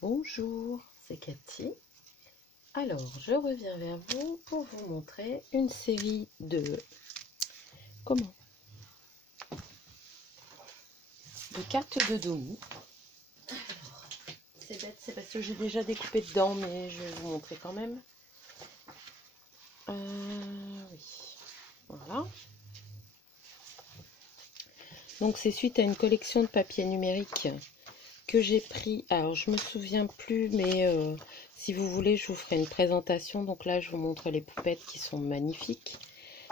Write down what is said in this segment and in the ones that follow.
Bonjour, c'est Cathy. Alors, je reviens vers vous pour vous montrer une série de cartes de Domi. C'est bête, c'est parce que j'ai déjà découpé dedans, mais je vais vous montrer quand même. Oui, voilà. Donc c'est suite à une collection de papier numérique que j'ai pris. Alors je me souviens plus, mais si vous voulez, je vous ferai une présentation. Donc là, je vous montre les poupettes qui sont magnifiques.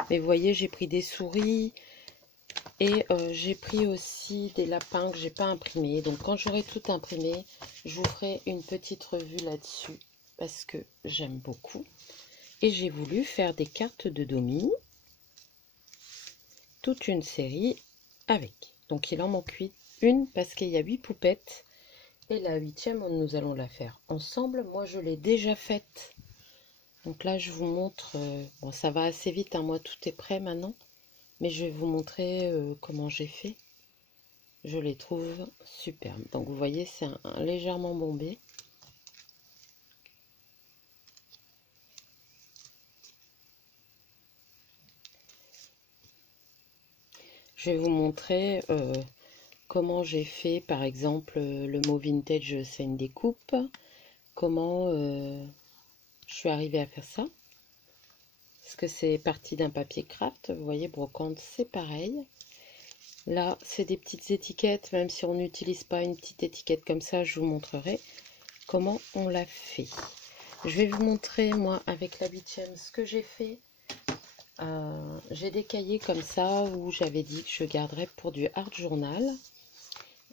Mais vous voyez, j'ai pris des souris et j'ai pris aussi des lapins que j'ai pas imprimés. Donc quand j'aurai tout imprimé, je vous ferai une petite revue là-dessus parce que j'aime beaucoup. Et j'ai voulu faire des cartes de Domi, toute une série avec. Donc il en manque une parce qu'il y a 8 poupettes. Et la 8e, nous allons la faire ensemble. Moi, je l'ai déjà faite. Donc là, je vous montre. Bon, ça va assez vite, hein, moi, tout est prêt maintenant. Mais je vais vous montrer comment j'ai fait. Je les trouve superbes. Donc, vous voyez, c'est un légèrement bombé. Je vais vous montrer comment j'ai fait, par exemple, le mot vintage, c'est une découpe. Comment je suis arrivée à faire ça. Parce que c'est parti d'un papier craft. Vous voyez, brocante, c'est pareil. Là, c'est des petites étiquettes. Même si on n'utilise pas une petite étiquette comme ça, je vous montrerai comment on l'a fait. Je vais vous montrer, moi, avec la 8e, ce que j'ai fait. J'ai des cahiers comme ça où j'avais dit que je garderais pour du art journal.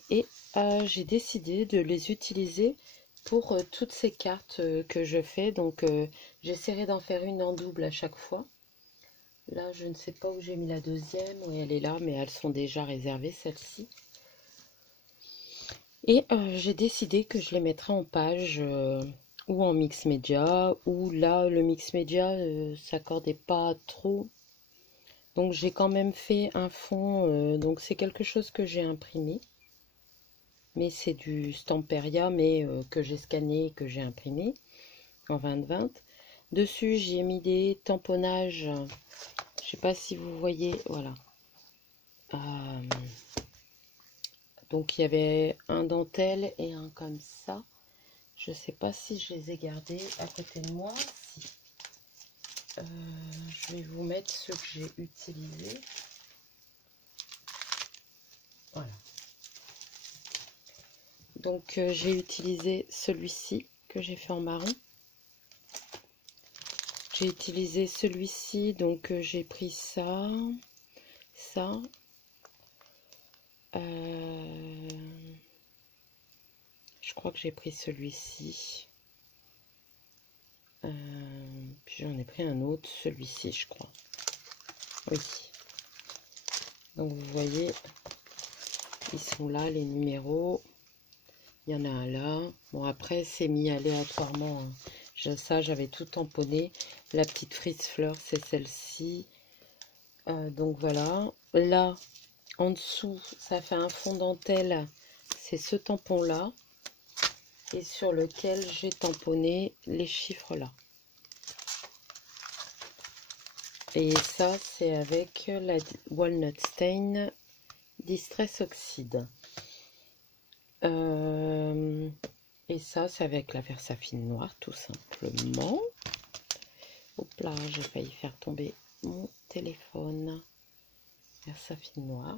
Et j'ai décidé de les utiliser pour toutes ces cartes que je fais. Donc, j'essaierai d'en faire une en double à chaque fois. Là, je ne sais pas où j'ai mis la deuxième. Oui, elle est là, mais elles sont déjà réservées, celles-ci. Et j'ai décidé que je les mettrais en page ou en mix média, ou là, le mix média s'accordait pas trop. Donc, j'ai quand même fait un fond. Donc, c'est quelque chose que j'ai imprimé. Mais c'est du Stamperia, mais que j'ai scanné et que j'ai imprimé en 20-20. Dessus, j'y ai mis des tamponnages. Je sais pas si vous voyez, voilà. Donc il y avait un dentelle et un comme ça. Je sais pas si je les ai gardés à côté de moi. Si. Je vais vous mettre ceux que j'ai utilisés. Voilà. Donc j'ai utilisé celui-ci que j'ai fait en marron. J'ai utilisé celui-ci, donc j'ai pris ça, ça. Je crois que j'ai pris celui-ci. Puis j'en ai pris un autre, celui-ci, je crois. Oui. Donc vous voyez, ils sont là, les numéros. Il y en a un là. Bon, après, c'est mis aléatoirement. Hein. Ça, j'avais tout tamponné. La petite frise fleur, c'est celle-ci. Donc voilà. Là, en dessous, ça fait un fond dentelle. C'est ce tampon-là. Et sur lequel j'ai tamponné les chiffres là. Et ça, c'est avec la Walnut Stain Distress Oxide. Et ça, c'est avec la Versafine noire, tout simplement. Hop là, j'ai failli faire tomber mon téléphone. Versafine noire.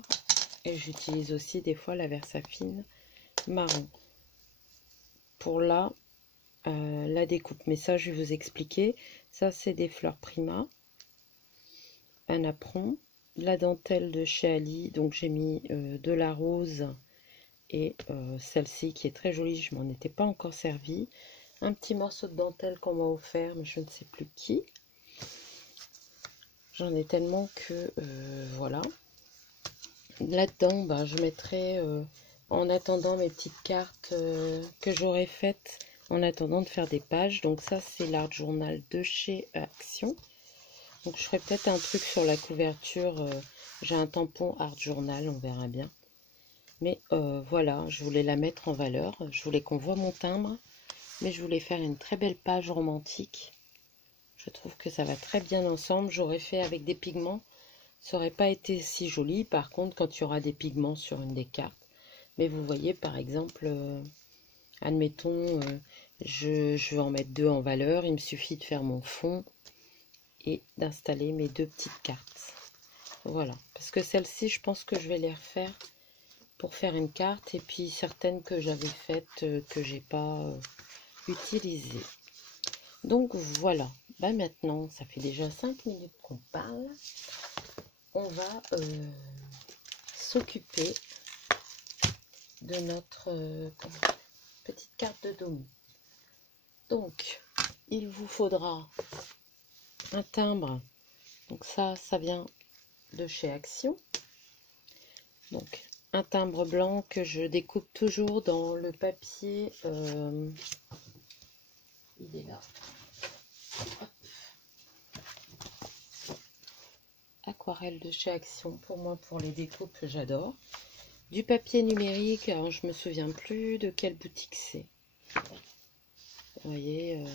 Et j'utilise aussi des fois la Versafine marron. Pour la découpe. Mais ça, je vais vous expliquer. Ça, c'est des fleurs Prima. Un apron. La dentelle de chez Ali. Donc, j'ai mis de la rose. Et celle-ci qui est très jolie, je m'en étais pas encore servi. Un petit morceau de dentelle qu'on m'a offert, mais je ne sais plus qui. J'en ai tellement que voilà. Là-dedans, bah, je mettrai en attendant mes petites cartes que j'aurais faites en attendant de faire des pages. Donc ça, c'est l'art journal de chez Action. Donc je ferai peut-être un truc sur la couverture. J'ai un tampon art journal, on verra bien. Mais voilà, je voulais la mettre en valeur. Je voulais qu'on voit mon timbre, mais je voulais faire une très belle page romantique. Je trouve que ça va très bien ensemble. J'aurais fait avec des pigments, ça n'aurait pas été si joli. Par contre, quand il y aura des pigments sur une des cartes, mais vous voyez, par exemple, admettons, je vais en mettre 2 en valeur. Il me suffit de faire mon fond et d'installer mes 2 petites cartes. Voilà, parce que celles-ci, je pense que je vais les refaire pour faire une carte, et puis certaines que j'avais faites que j'ai pas utilisées. Donc voilà, bah maintenant, ça fait déjà 5 minutes qu'on parle. On va s'occuper de notre petite carte de Domi. Donc, il vous faudra un timbre. Donc ça vient de chez Action. Donc, un timbre blanc que je découpe toujours dans le papier. Il est là. Hop. Aquarelle de chez Action. Pour moi, pour les découpes, j'adore. Du papier numérique. Alors, je me souviens plus de quelle boutique c'est. Vous voyez,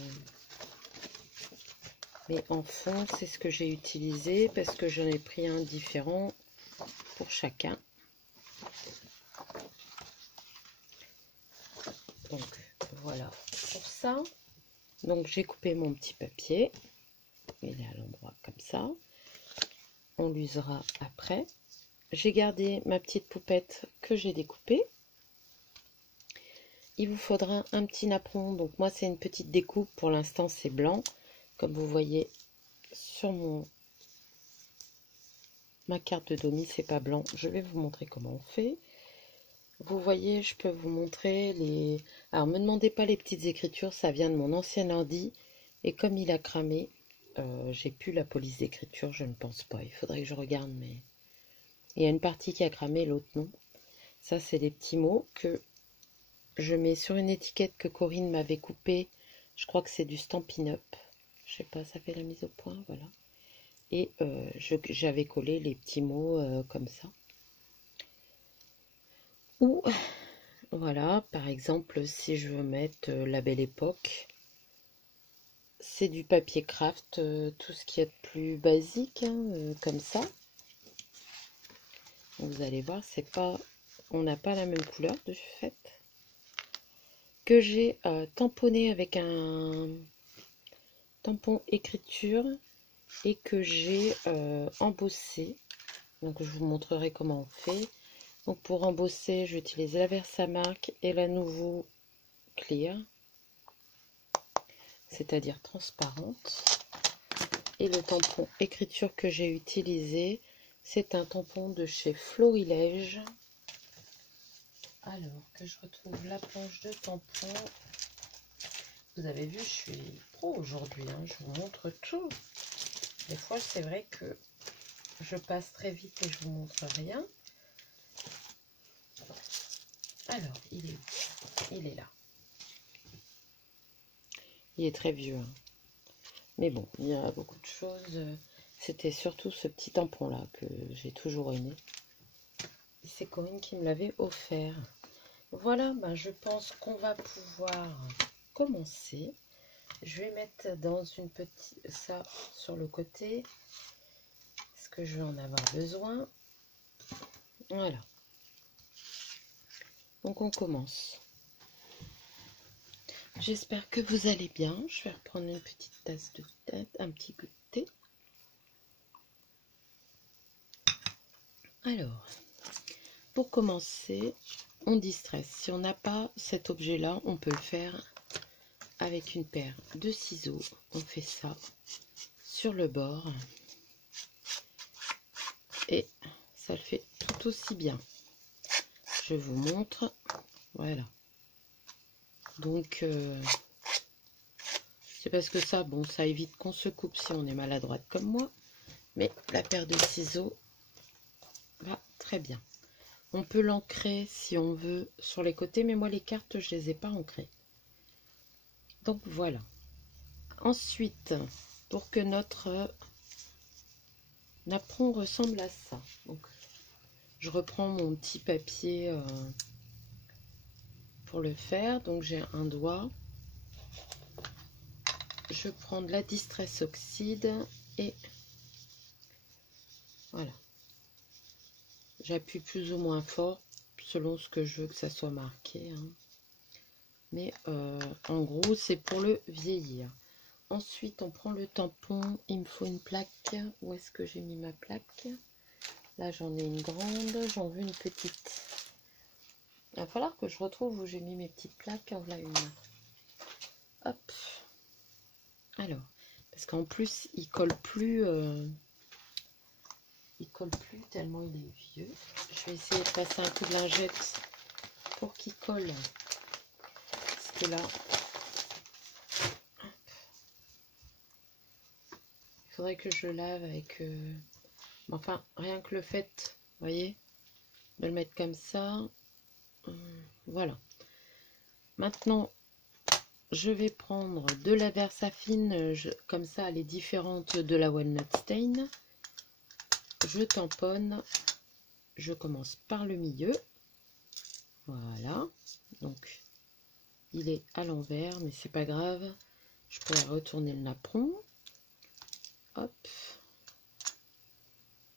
mais en fond, c'est ce que j'ai utilisé parce que j'en ai pris un différent pour chacun. Donc voilà pour ça. Donc j'ai coupé mon petit papier. Il est à l'endroit comme ça. On l'usera après. J'ai gardé ma petite poupette que j'ai découpée. Il vous faudra un petit napperon. Donc moi c'est une petite découpe. Pour l'instant c'est blanc. Comme vous voyez sur ma carte de Domi, c'est pas blanc. Je vais vous montrer comment on fait. Vous voyez, je peux vous montrer les... Alors, me demandez pas les petites écritures, ça vient de mon ancien ordi. Et comme il a cramé, j'ai plus la police d'écriture, je ne pense pas. Il faudrait que je regarde, mais... Il y a une partie qui a cramé, l'autre non. Ça, c'est les petits mots que je mets sur une étiquette que Corinne m'avait coupée. Je crois que c'est du Stampin' Up. Je sais pas, ça fait la mise au point, voilà. Et j'avais collé les petits mots comme ça. Ou... Voilà, par exemple, si je veux mettre la Belle Époque, c'est du papier craft, tout ce qui est plus basique, hein, comme ça. Vous allez voir, c'est pas, on n'a pas la même couleur de fait. Que j'ai tamponné avec un tampon écriture et que j'ai embossé. Donc je vous montrerai comment on fait. Donc pour embosser, j'utilise la Versamark et la Nouveau Clear, c'est-à-dire transparente. Et le tampon écriture que j'ai utilisé, c'est un tampon de chez Florilège. Alors que je retrouve la planche de tampon. Vous avez vu, je suis pro aujourd'hui, hein, je vous montre tout. Des fois, c'est vrai que je passe très vite et je vous montre rien. Alors, il est là. Il est très vieux, hein. Mais bon, il y a beaucoup de choses. C'était surtout ce petit tampon-là que j'ai toujours aimé. C'est Corinne qui me l'avait offert. Voilà, ben je pense qu'on va pouvoir commencer. Je vais mettre dans une petite... ça sur le côté. Est-ce que je vais en avoir besoin? Voilà. Donc on commence. J'espère que vous allez bien. Je vais reprendre une petite tasse de thé, un petit peu de thé. Alors, pour commencer, on distresse. Si on n'a pas cet objet-là, on peut le faire avec une paire de ciseaux. On fait ça sur le bord. Et ça le fait tout aussi bien. Je vous montre. Voilà. Donc, c'est parce que ça, bon, ça évite qu'on se coupe si on est maladroite comme moi. Mais la paire de ciseaux va très bien. On peut l'ancrer si on veut sur les côtés, mais moi les cartes, je les ai pas ancrées. Donc voilà. Ensuite, pour que notre napperon ressemble à ça. Donc, Je reprends mon petit papier pour le faire. Donc j'ai un doigt. Je prends de la Distress Oxide et voilà. J'appuie plus ou moins fort selon ce que je veux que ça soit marqué, hein. Mais en gros, c'est pour le vieillir. Ensuite, on prend le tampon. Il me faut une plaque. Où est-ce que j'ai mis ma plaque? Là, j'en ai une grande. J'en veux une petite. Il va falloir que je retrouve où j'ai mis mes petites plaques. En voilà une. Hop. Alors, parce qu'en plus, il colle plus. Il colle plus tellement il est vieux. Je vais essayer de passer un coup de lingette pour qu'il colle. Parce que là, il faudrait que je le lave avec... Enfin, rien que le fait, vous voyez, de le mettre comme ça. Voilà. Maintenant, je vais prendre de la Versafine, comme ça, elle est différente de la Walnut Stain. Je tamponne. Je commence par le milieu. Voilà. Donc, il est à l'envers, mais c'est pas grave. Je pourrais retourner le napperon. Hop.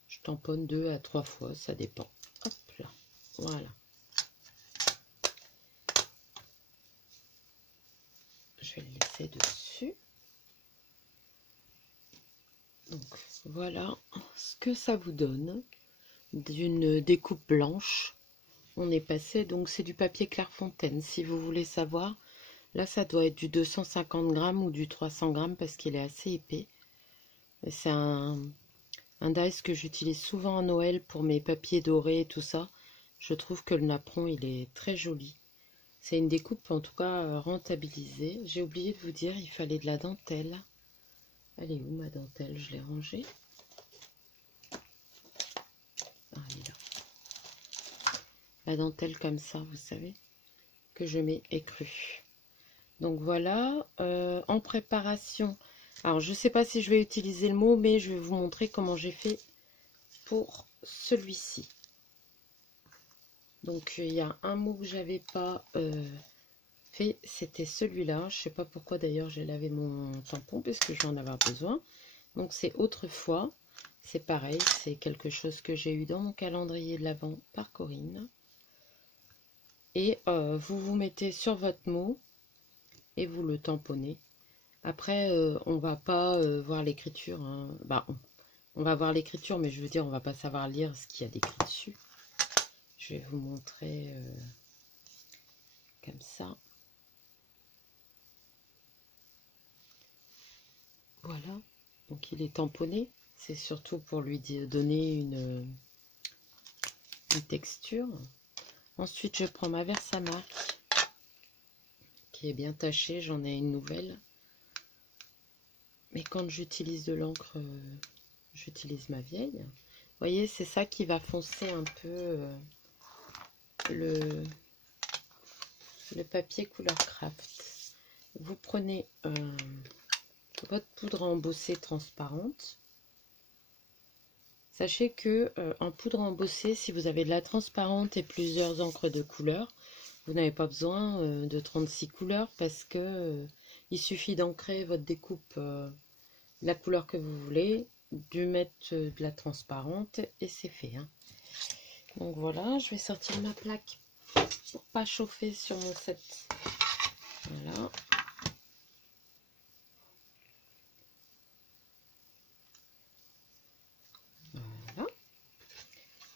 Je tamponne 2 à 3 fois, ça dépend. Hop là. Voilà. Je vais le laisser dessus. Donc, voilà ce que ça vous donne. D'une découpe blanche. On est passé, donc c'est du papier Clairefontaine. Si vous voulez savoir, là ça doit être du 250 grammes ou du 300 grammes parce qu'il est assez épais. C'est un dice que j'utilise souvent à Noël pour mes papiers dorés et tout ça. Je trouve que le napperon il est très joli. C'est une découpe en tout cas rentabilisée. J'ai oublié de vous dire, il fallait de la dentelle. Elle est où ma dentelle? Je l'ai rangée. Ah, elle est là. La dentelle comme ça, vous savez, que je mets écru. Donc voilà, en préparation. Alors je ne sais pas si je vais utiliser le mot, mais je vais vous montrer comment j'ai fait pour celui-ci. Donc il y a un mot que j'avais pas fait, c'était celui-là. Je sais pas pourquoi d'ailleurs j'ai lavé mon tampon parce que je vais en avoir besoin. Donc c'est autrefois, c'est pareil, c'est quelque chose que j'ai eu dans mon calendrier de l'Avent par Corinne. Et vous vous mettez sur votre mot et vous le tamponnez. Après, on va pas voir l'écriture, hein. Bah, on va voir l'écriture, mais je veux dire, on va pas savoir lire ce qu'il y a d'écrit dessus. Je vais vous montrer comme ça. Voilà. Donc, il est tamponné. C'est surtout pour lui donner une texture. Ensuite, je prends ma Versamark qui est bien tachée. J'en ai une nouvelle. Mais quand j'utilise de l'encre, j'utilise ma vieille. Vous voyez, c'est ça qui va foncer un peu le papier couleur craft. Vous prenez votre poudre à embosser transparente. Sachez que en poudre à embosser, si vous avez de la transparente et plusieurs encres de couleur, vous n'avez pas besoin de 36 couleurs parce que il suffit d'ancrer votre découpe la couleur que vous voulez, de mettre de la transparente et c'est fait, hein. Donc voilà, je vais sortir ma plaque pour pas chauffer sur mon set. Voilà. Voilà.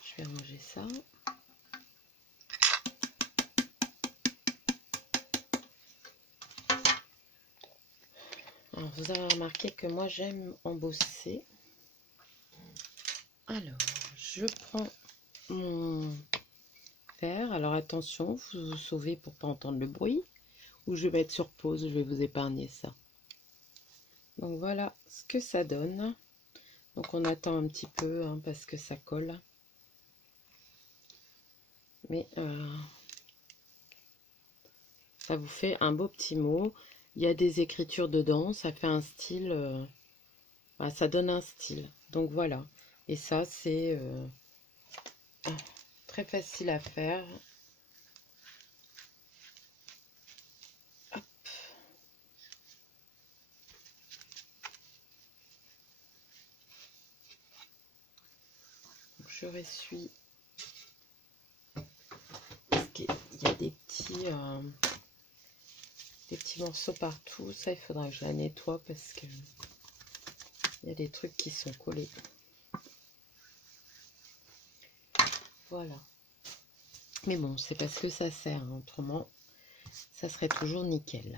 Je vais ranger ça. Alors, vous avez remarqué que moi, j'aime embosser. Alors, je prends mon fer. Alors, attention, vous vous sauvez pour pas entendre le bruit. Ou je vais être sur pause, je vais vous épargner ça. Donc, voilà ce que ça donne. Donc, on attend un petit peu hein, parce que ça colle. Mais ça vous fait un beau petit mot. Il y a des écritures dedans, ça fait un style, ça donne un style. Donc voilà. Et ça, c'est très facile à faire. Hop. Donc, je ressuie. Parce qu'il y a des petits morceaux partout. Ça, il faudra que je la nettoie parce que il y a des trucs qui sont collés. Voilà. Mais bon, c'est parce que ça sert. Hein. Autrement, ça serait toujours nickel.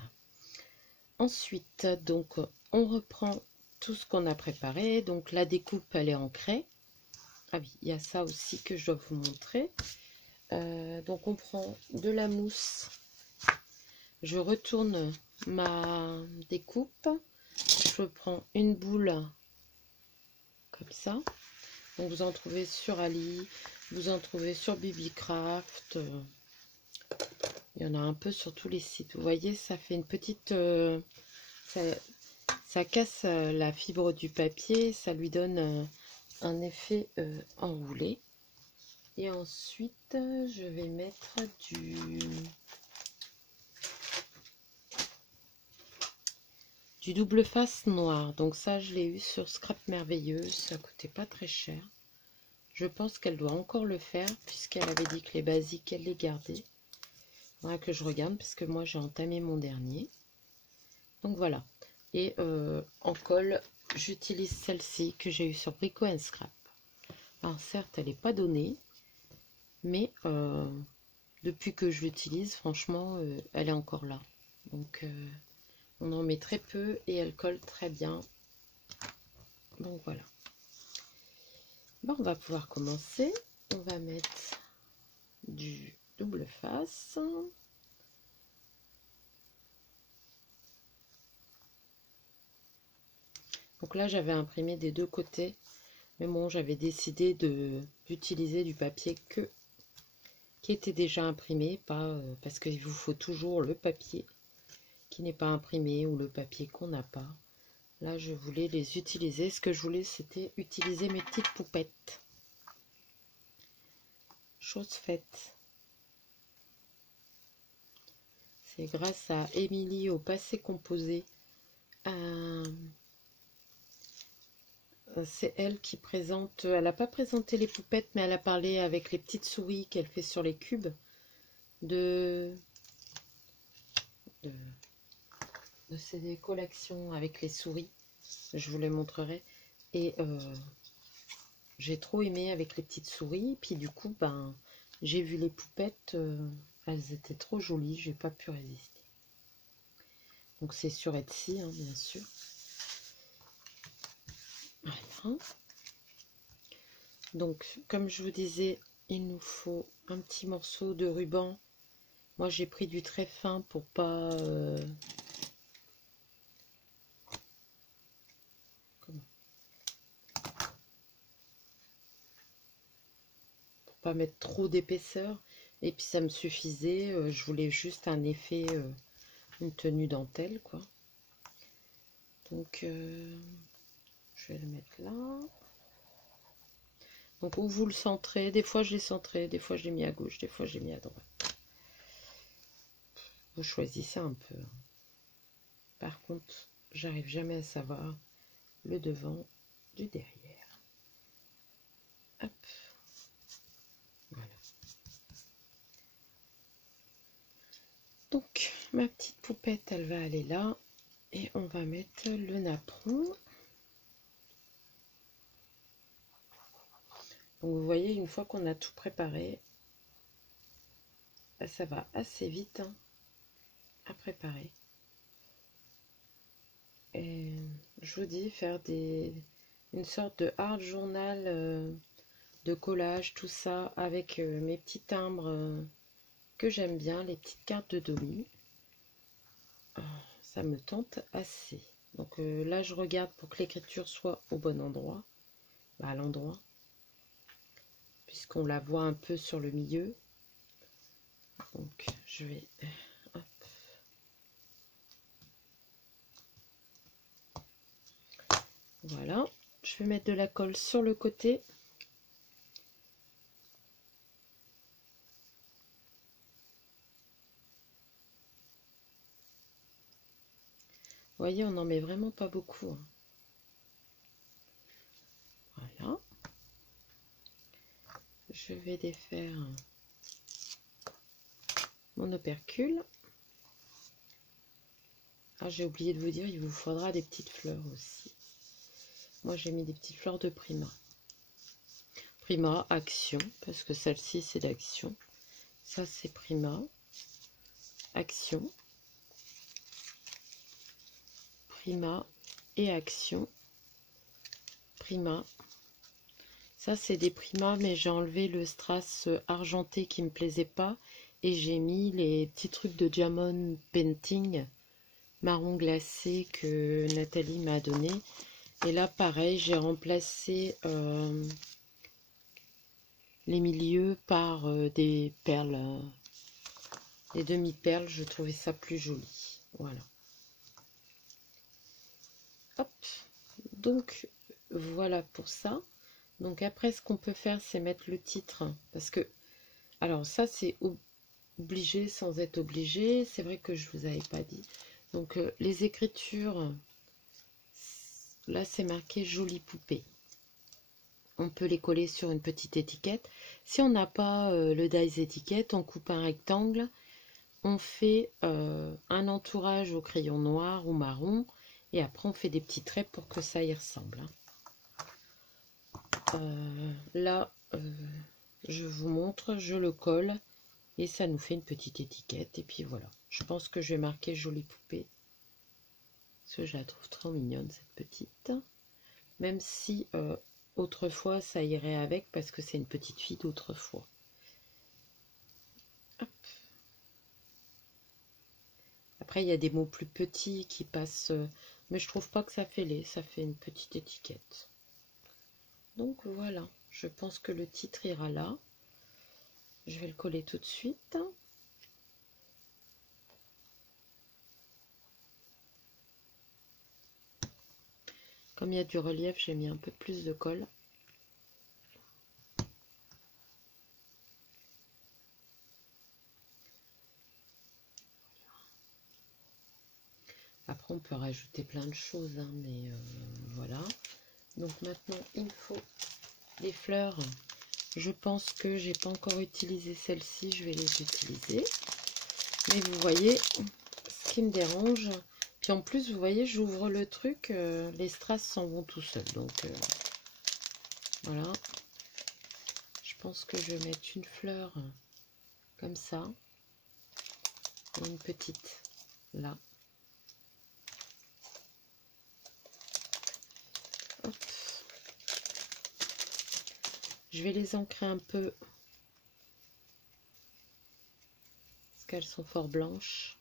Ensuite, donc, on reprend tout ce qu'on a préparé. Donc, la découpe, elle est en craie. Ah oui, il y a ça aussi que je dois vous montrer. Donc, on prend de la mousse. Je retourne ma découpe. Je prends une boule comme ça. Donc, vous en trouvez sur Ali, vous en trouvez sur Bibicraft. Il y en a un peu sur tous les sites. Vous voyez, ça fait une petite... ça casse la fibre du papier. Ça lui donne un effet enroulé. Et ensuite, je vais mettre du double face noir. Donc ça, je l'ai eu sur Scrap Merveilleuse. Ça coûtait pas très cher. Je pense qu'elle doit encore le faire puisqu'elle avait dit que les basiques, elle les gardait. Voilà que je regarde parce que moi, j'ai entamé mon dernier. Donc voilà. Et en colle, j'utilise celle-ci que j'ai eue sur Brico & Scrap. Alors certes, elle n'est pas donnée. Mais depuis que je l'utilise, franchement, elle est encore là. Donc, on en met très peu et elle colle très bien. Donc, voilà. Bon, on va pouvoir commencer. On va mettre du double face. Donc là, j'avais imprimé des deux côtés. Mais bon, j'avais décidé d'utiliser du papier qui était déjà imprimé, pas parce qu'il vous faut toujours le papier qui n'est pas imprimé ou le papier qu'on n'a pas. Là, je voulais les utiliser. Ce que je voulais, c'était utiliser mes petites poupettes. Chose faite. C'est grâce à Émilie au passé composé. C'est elle qui présente. Elle n'a pas présenté les poupettes, mais elle a parlé avec les petites souris qu'elle fait sur les cubes de ces collections avec les souris. Je vous les montrerai. Et j'ai trop aimé avec les petites souris. Puis du coup, ben, j'ai vu les poupettes. Elles étaient trop jolies. J'ai pas pu résister. Donc c'est sur Etsy, hein, bien sûr. Voilà. Donc, comme je vous disais, il nous faut un petit morceau de ruban. Moi, j'ai pris du très fin pour pas... pas mettre trop d'épaisseur. Et puis, ça me suffisait. Je voulais juste un effet, une tenue dentelle, quoi. Donc, je vais le mettre là. Donc, où vous le centrez. Des fois, je l'ai centré. Des fois, je l'ai mis à gauche. Des fois, je l'ai mis à droite. Vous choisissez un peu. Par contre, j'arrive jamais à savoir le devant du derrière. Hop. Voilà. Donc, ma petite poupette, elle va aller là. Et on va mettre le napperon. Donc, vous voyez, une fois qu'on a tout préparé, ça va assez vite hein, à préparer. Et je vous dis, faire une sorte de art journal de collage, tout ça, avec mes petits timbres que j'aime bien, les petites cartes de Dolly. Ça me tente assez. Donc là, je regarde pour que l'écriture soit au bon endroit, à l'endroit, puisqu'on la voit un peu sur le milieu. Donc, je vais... Hop. Voilà. Je vais mettre de la colle sur le côté. voyez, on n'en met vraiment pas beaucoup, hein. Voilà. Je vais défaire mon opercule. Ah, j'ai oublié de vous dire, il vous faudra des petites fleurs aussi. Moi, j'ai mis des petites fleurs de Prima. Prima Action, parce que celle-ci, c'est d'Action. Ça, c'est Prima Action. Prima et Action. Prima. Ça, c'est des Prima, mais j'ai enlevé le strass argenté qui me plaisait pas. Et j'ai mis les petits trucs de Diamond Painting marron glacé que Nathalie m'a donné. Et là, pareil, j'ai remplacé les milieux par des perles, des demi-perles. Je trouvais ça plus joli. Voilà. Hop. Donc, voilà pour ça. Donc après, ce qu'on peut faire, c'est mettre le titre. Parce que, alors ça, c'est obligé sans être obligé. C'est vrai que je vous avais pas dit. Donc, les écritures, là, c'est marqué jolie poupée. On peut les coller sur une petite étiquette. Si on n'a pas le dies étiquette, on coupe un rectangle. On fait un entourage au crayon noir ou marron. Et après, on fait des petits traits pour que ça y ressemble. Là, je vous montre, je le colle et ça nous fait une petite étiquette. Et puis voilà, je pense que je vais marquer jolie poupée parce que je la trouve trop mignonne cette petite. Même si autrefois ça irait avec parce que c'est une petite fille d'autrefois. Après, il y a des mots plus petits qui passent, mais je trouve pas que ça fait laid, ça fait une petite étiquette. Donc voilà, je pense que le titre ira là. Je vais le coller tout de suite. Comme il y a du relief, j'ai mis un peu plus de colle. Après, on peut rajouter plein de choses, hein, mais voilà. Donc maintenant, il me faut des fleurs. Je pense que j'ai pas encore utilisé celles-ci, je vais les utiliser. Mais vous voyez, ce qui me dérange, puis en plus, vous voyez, j'ouvre le truc, les strass s'en vont tout seuls. Donc voilà. Je pense que je vais mettre une fleur comme ça. Et une petite là. Hop. Je vais les ancrer un peu parce qu'elles sont fort blanches.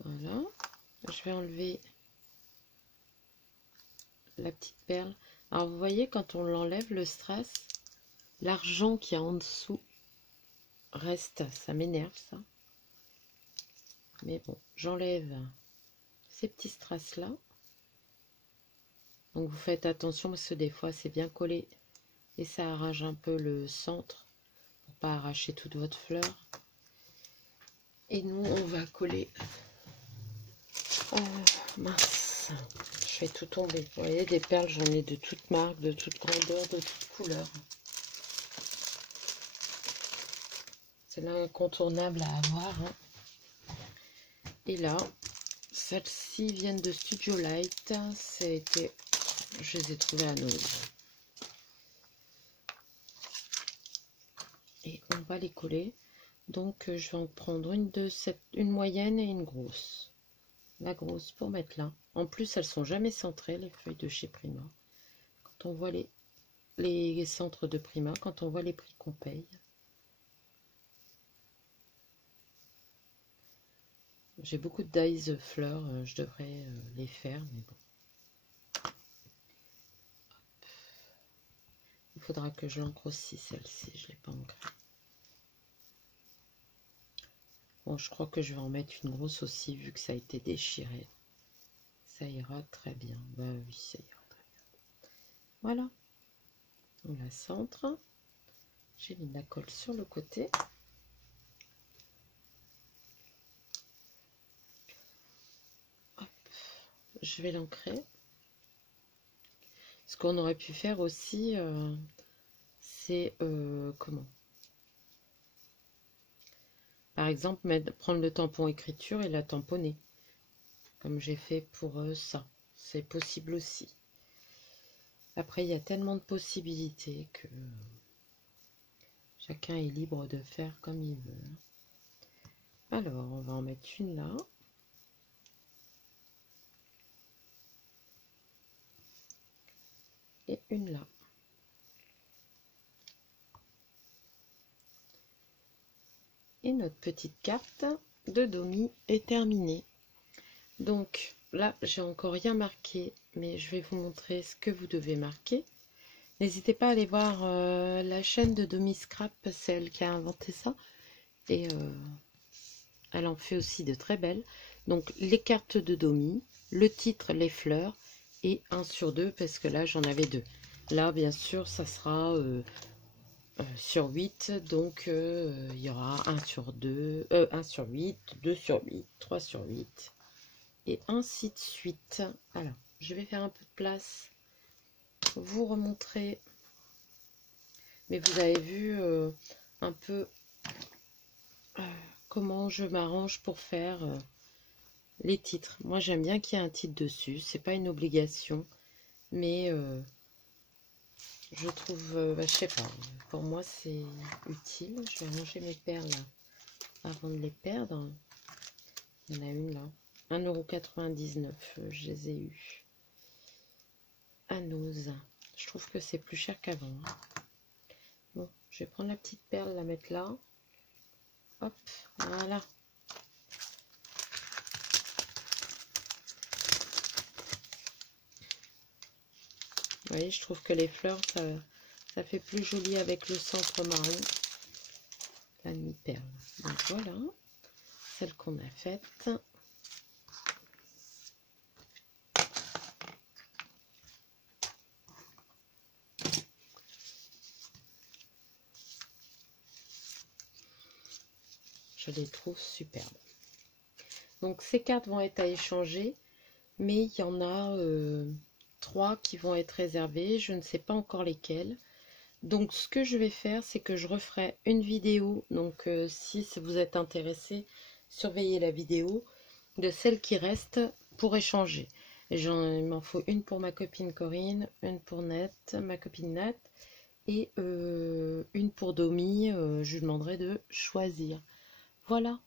Voilà. Je vais enlever la petite perle. Alors vous voyez, quand on l'enlève le strass, l'argent qui est en dessous reste. Ça m'énerve ça. Mais bon, j'enlève ces petits strass là. Donc vous faites attention parce que des fois c'est bien collé et ça arrache un peu le centre pour pas arracher toute votre fleur. Et nous on va coller. Mince, je fais tout tomber. Vous voyez, des perles, j'en ai de toutes marques, de toutes grandeurs, de toutes couleurs. C'est l'incontournable à avoir. Hein. Et là, celles-ci viennent de Studio Light. Je les ai trouvées à Noël. Et on va les coller. Donc, je vais en prendre une moyenne et une grosse. La grosse pour mettre là. En plus, elles sont jamais centrées, les feuilles de chez Prima. Quand on voit les centres de Prima, quand on voit les prix qu'on paye. J'ai beaucoup de dies fleurs, je devrais les faire, mais bon. Il faudra que je l'encre aussi, celle-ci, je ne l'ai pas ancrée. Bon, je crois que je vais en mettre une grosse aussi, vu que ça a été déchiré. Ça ira très bien. Bah oui, ça ira très bien. Voilà. On la centre. J'ai mis de la colle sur le côté. Hop. je vais l'ancrer. Ce qu'on aurait pu faire aussi, c'est comment? Par exemple, prendre le tampon écriture et la tamponner, comme j'ai fait pour ça. C'est possible aussi. Après, il y a tellement de possibilités que chacun est libre de faire comme il veut. Alors, on va en mettre une là. Et une là. Et notre petite carte de Domi est terminée. Donc là, j'ai encore rien marqué, mais je vais vous montrer ce que vous devez marquer. N'hésitez pas à aller voir la chaîne de Domi Scrap, c'est elle qui a inventé ça. Et elle en fait aussi de très belles. Donc les cartes de Domi, le titre, les fleurs, et 1 sur 2, parce que là j'en avais 2. Là, bien sûr, ça sera sur 8, donc il y aura 1 sur 2, 1 sur 8, 2 sur 8, 3 sur 8, et ainsi de suite. Alors, je vais faire un peu de place, vous remontrer, mais vous avez vu un peu comment je m'arrange pour faire les titres. Moi, j'aime bien qu'il y ait un titre dessus, c'est pas une obligation, mais je trouve, je sais pas, pour moi c'est utile. Je vais ranger mes perles avant de les perdre. Il y en a une là, 1,99 €, je les ai eues à Nose. Je trouve que c'est plus cher qu'avant. Bon, je vais prendre la petite perle, la mettre là. Hop, voilà. Vous voyez, je trouve que les fleurs, ça fait plus joli avec le centre marron. La mi-perle. Donc voilà, celle qu'on a faite. Je les trouve superbes. Donc ces cartes vont être à échanger, mais il y en a 3 qui vont être réservées. Je ne sais pas encore lesquelles. Donc ce que je vais faire, c'est que je referai une vidéo. Donc si vous êtes intéressé, surveillez la vidéo de celles qui restent pour échanger. Il m'en faut une pour ma copine Corinne, une pour Nat, ma copine Nat, et une pour Domi. Je lui demanderai de choisir. Voilà.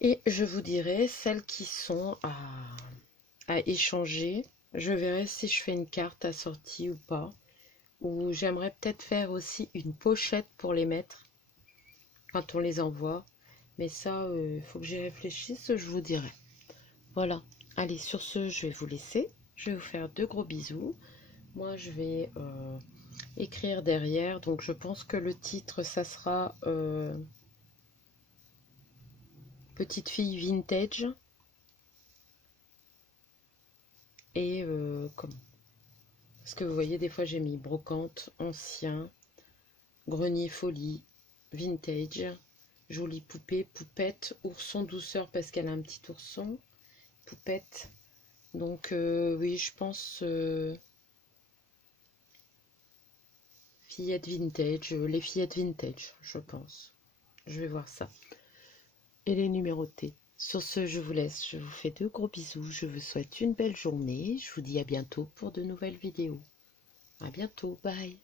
Et je vous dirai celles qui sont à échanger. Je verrai si je fais une carte assortie ou pas. Ou j'aimerais peut-être faire aussi une pochette pour les mettre quand on les envoie. Mais ça, il faut que j'y réfléchisse, je vous dirai. Voilà. Allez, sur ce, je vais vous laisser. Je vais vous faire de gros bisous. Moi, je vais écrire derrière. Donc, je pense que le titre, ça sera Petite fille vintage. Et comment? Parce que vous voyez, des fois, j'ai mis brocante, ancien, grenier folie, vintage, jolie poupée, poupette, ourson douceur parce qu'elle a un petit ourson, poupette. Donc oui, je pense fillette vintage, les fillettes vintage, je pense. Je vais voir ça. Et les numérotés. Sur ce, je vous laisse. Je vous fais de gros bisous. Je vous souhaite une belle journée. Je vous dis à bientôt pour de nouvelles vidéos. À bientôt. Bye.